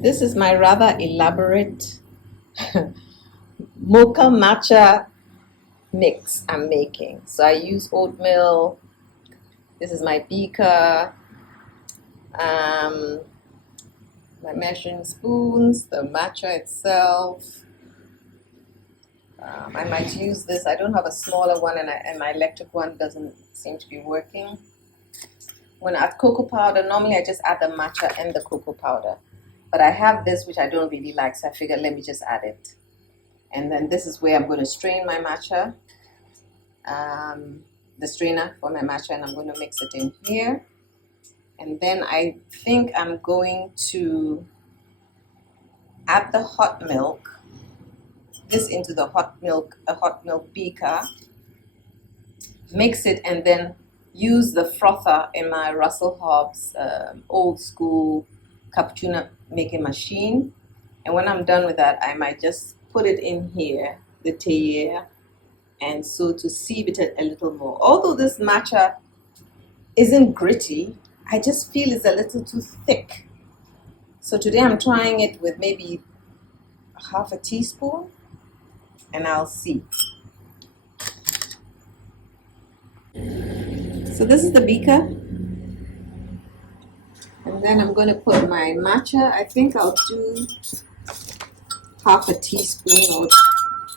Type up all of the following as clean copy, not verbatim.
This is my rather elaborate mocha matcha mix I'm making. So I use oatmeal. This is my beaker, my measuring spoons, the matcha itself. I might use this. I don't have a smaller one, and my electric one doesn't seem to be working. When I add cocoa powder, normally I just add the matcha and the cocoa powder. But I have this, which I don't really like, so I figured let me just add it. And then this is where I'm going to strain my matcha, the strainer for my matcha, and I'm going to mix it in here. And then I think I'm going to add the hot milk, this into the hot milk beaker, mix it, and then use the frother in my Russell Hobbs old school cappuccino making machine. And when I'm done with that, I might just put it in here, the théière, and so to sieve it a little more. Although this matcha isn't gritty, I just feel it's a little too thick. So today I'm trying it with maybe half a teaspoon, and I'll see. So this is the beaker. And then I'm going to put my matcha. I think I'll do half a teaspoon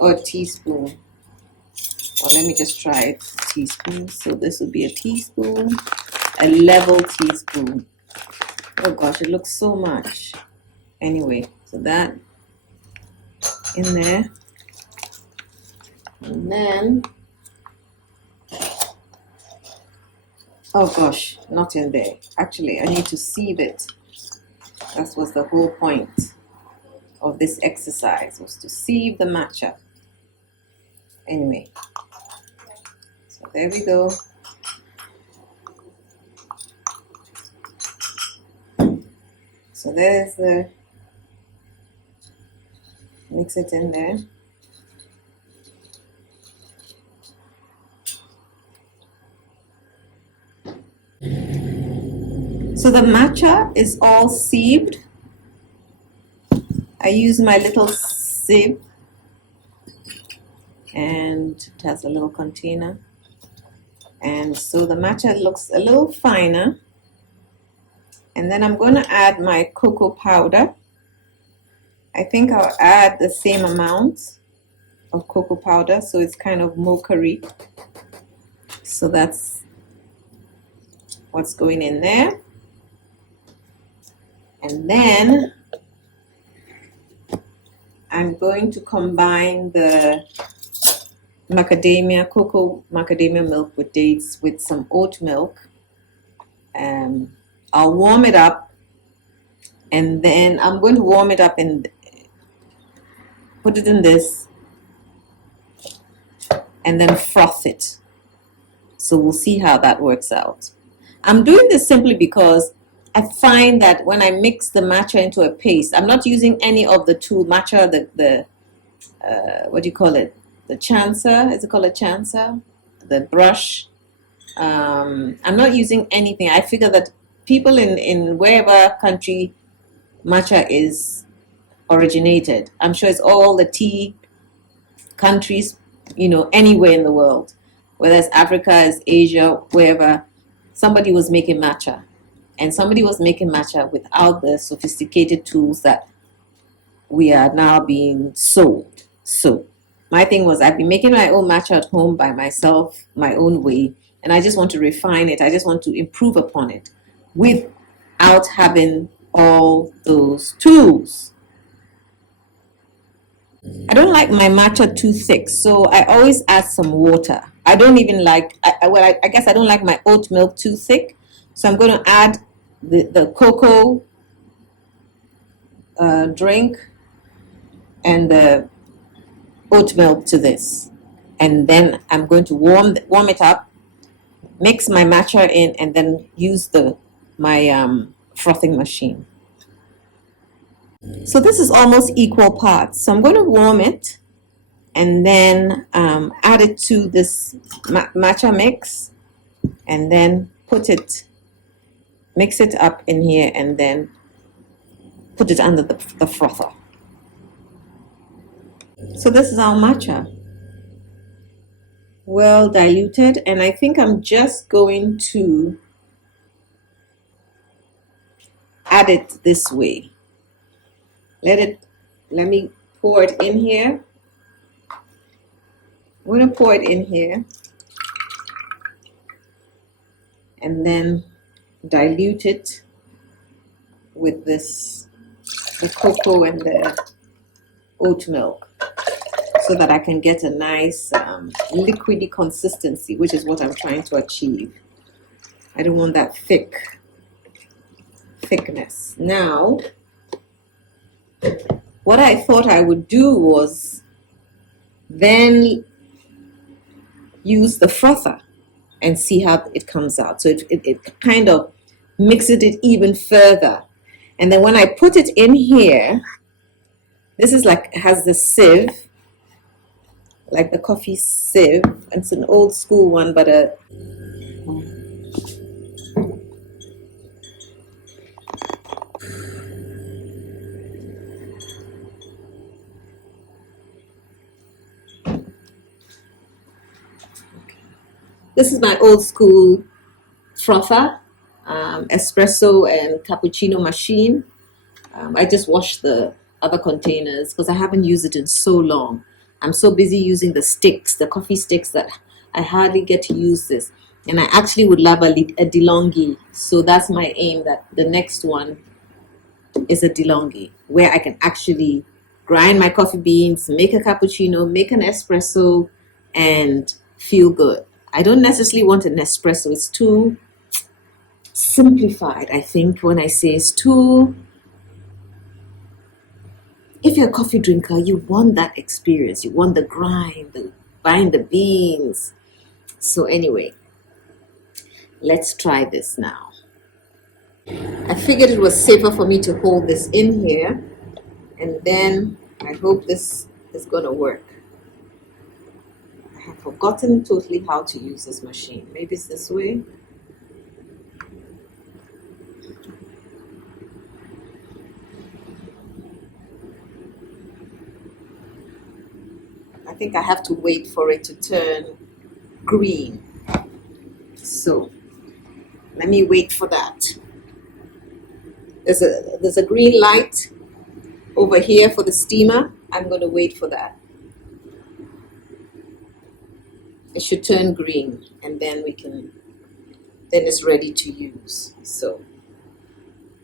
or a teaspoon. Or let me just try it. Teaspoon. So this would be a teaspoon, a level teaspoon. Oh gosh, it looks so much. Anyway, so that in there. And then, oh gosh, not in there. Actually, I need to sieve it. That was the whole point of this exercise, was to sieve the matcha. Anyway, so there we go. So there's the, mix it in there. So the matcha is all sieved. I use my little sieve, and it has a little container. And so the matcha looks a little finer. And then I'm going to add my cocoa powder. I think I'll add the same amount of cocoa powder, so it's kind of mocha-y. So that's what's going in there. And then I'm going to combine the cocoa macadamia milk with dates with some oat milk. I'll warm it up, and then I'm going to warm it up and put it in this, and then froth it. So we'll see how that works out. I'm doing this simply because I find that when I mix the matcha into a paste, I'm not using any of the tool matcha, what do you call it? The chancer, is it called a chancer? The brush. I'm not using anything. I figure that people in wherever country matcha is originated, I'm sure it's all the tea countries, anywhere in the world, whether it's Africa, it's Asia, wherever, somebody was making matcha. And somebody was making matcha without the sophisticated tools that we are now being sold. So my thing was, I've been making my own matcha at home by myself, my own way, and I just want to refine it. I just want to improve upon it without having all those tools. I don't like my matcha too thick, so I always add some water. I don't even like, I guess I don't like my oat milk too thick, so I'm going to add the cocoa drink and the oat milk to this, and then I'm going to warm it up, mix my matcha in, and then use my frothing machine. So this is almost equal parts. So I'm going to warm it and then add it to this matcha mix, and then mix it up in here, and then put it under the frother. So this is our matcha, well diluted, and I think I'm just going to add it this way. Let me pour it in here. I'm going to pour it in here and then dilute it with the cocoa and the oat milk, so that I can get a nice liquidy consistency, which is what I'm trying to achieve. I don't want that thickness. Now, what I thought I would do was then use the frother and see how it comes out. So it kind of mixes it even further. And then when I put it in here, this is like, has the sieve, like the coffee sieve. It's an old school one, but this is my old school frother, espresso and cappuccino machine. I just washed the other containers because I haven't used it in so long. I'm so busy using the sticks, the coffee sticks, that I hardly get to use this. And I actually would love a DeLonghi. So that's my aim, that the next one is a DeLonghi, where I can actually grind my coffee beans, make a cappuccino, make an espresso, and feel good. I don't necessarily want an espresso. It's too simplified, I think, when I say it's too... If you're a coffee drinker, you want that experience. You want the grind, the buying the beans. So anyway, let's try this now. I figured it was safer for me to hold this in here, and then I hope this is going to work. I have forgotten totally how to use this machine. Maybe it's this way. I think I have to wait for it to turn green. So let me wait for that. There's a green light over here for the steamer. I'm going to wait for that. It should turn green, and then then it's ready to use. So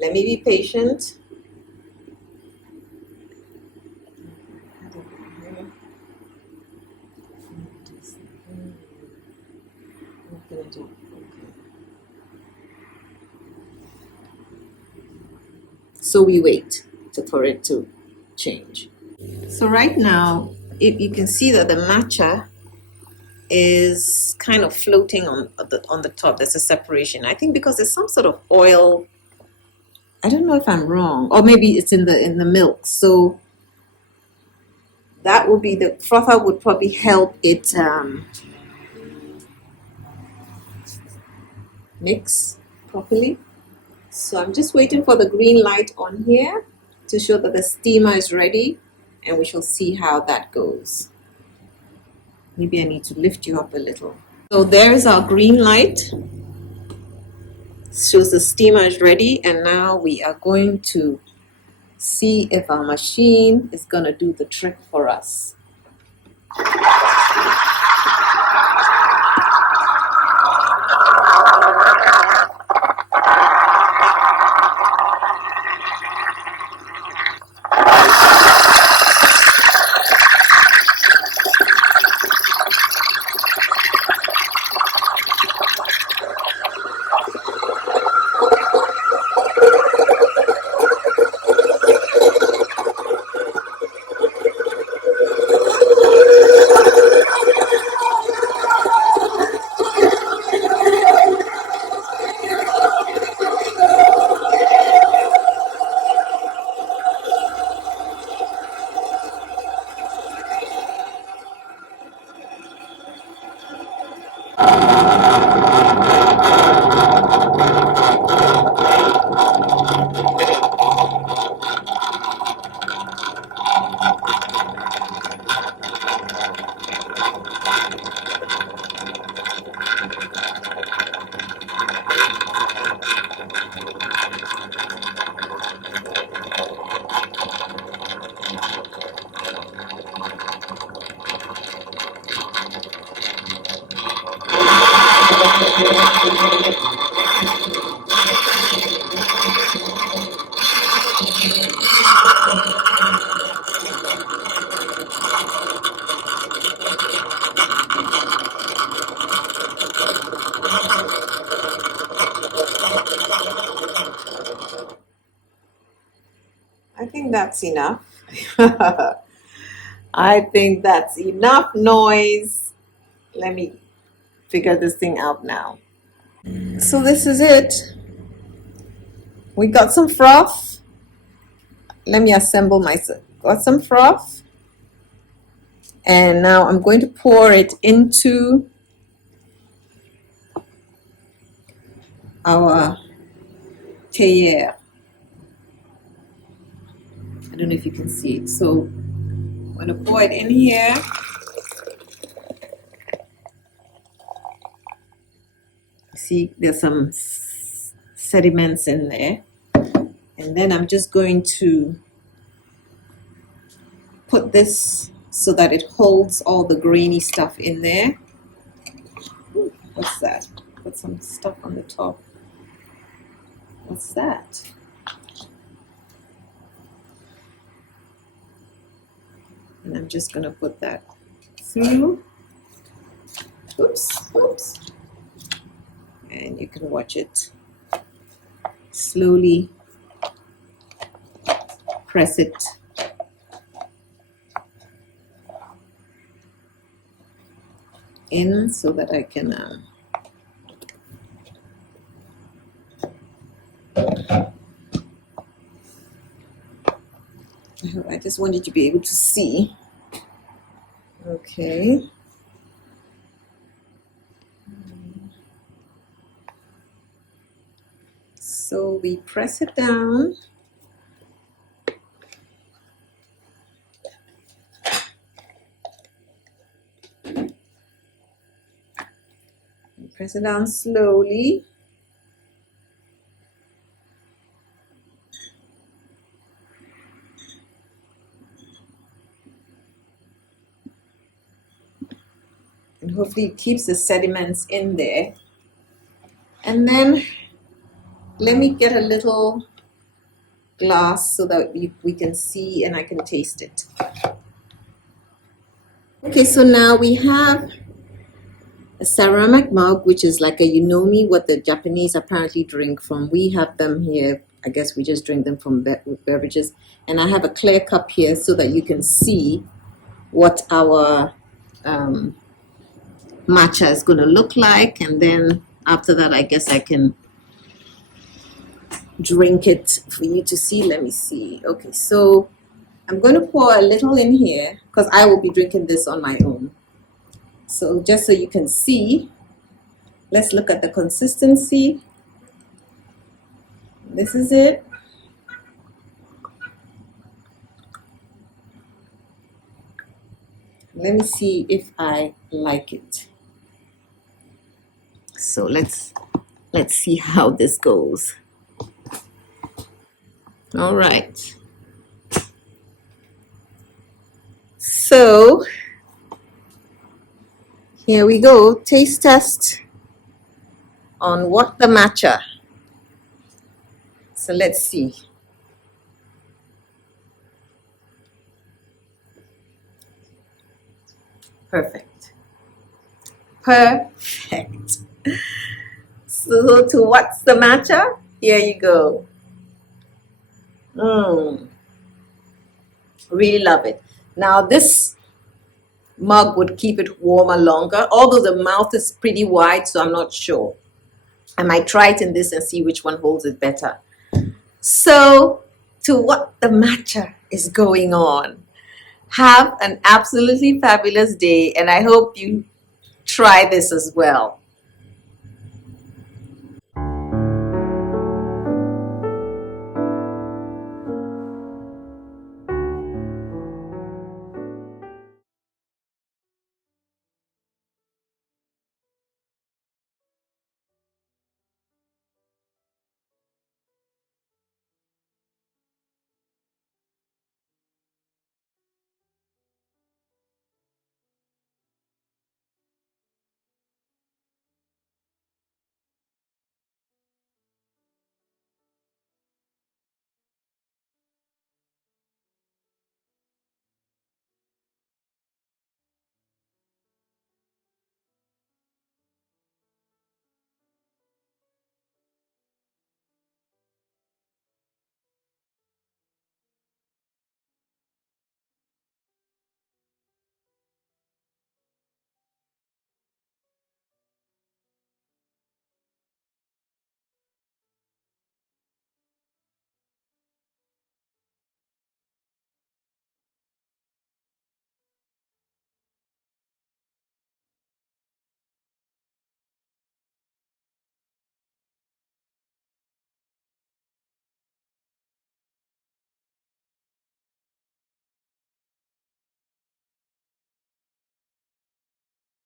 let me be patient. So we wait for it to change. So right now, you can see that the matcha is kind of floating on the top. There's a separation. I think because there's some sort of oil. I don't know if I'm wrong, or maybe it's in the milk. So that would be, the frother would probably help it mix properly. So I'm just waiting for the green light on here to show that the steamer is ready, and we shall see how that goes. Maybe I need to lift you up a little. So there's our green light. Shows the steamer is ready, and now we are going to see if our machine is going to do the trick for us. I think that's enough. I think that's enough noise. Let me figure this thing out now. So this is it. We got some froth. Let me assemble myself. Got some froth. And now I'm going to pour it into our théière. I don't know if you can see it. So I'm going to pour it in here. See, there's some sediments in there. And then I'm just going to put this so that it holds all the grainy stuff in there. Ooh, what's that? Put some stuff on the top. What's that? And I'm just going to put that through. Oops, oops. And you can watch it slowly press it in so that I can I just wanted to be able to see. Okay. So we press it down. Press it down slowly. And hopefully it keeps the sediments in there. And then let me get a little glass so that we can see and I can taste it. Okay, so now we have a ceramic mug, which is like a yunomi, what the Japanese apparently drink from. We have them here. I guess we just drink them from beverages. And I have a clear cup here so that you can see what our matcha is going to look like. And then after that, I guess I can drink it for you to see. Let me see. Okay, so I'm going to pour a little in here because I will be drinking this on my own. So just so you can see, let's look at the consistency. This is it. Let me see if I like it. So let's see how this goes. All right. So here we go, taste test on what the matcha. So let's see. Perfect. Perfect. So to what's the matcha? Here you go. Really love it. Now this mug would keep it warmer longer, although the mouth is pretty wide, so I'm not sure. I might try it in this and see which one holds it better. So to what the matcha is going on. Have an absolutely fabulous day, and I hope you try this as well.